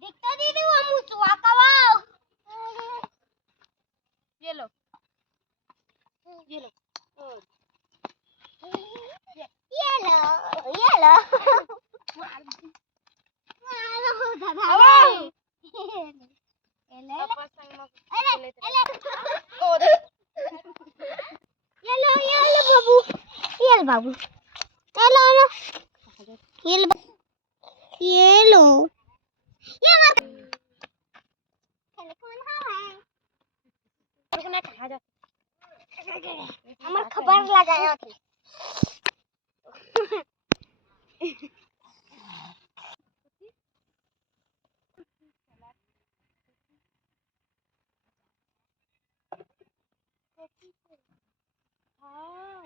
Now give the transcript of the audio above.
देखता दीदी वो मुचवा कवाओ ये लो ये लो ये लो दादा ये बाबू ये लो ये मत कौन है कहा जा हमार खबर लगाया थी हाँ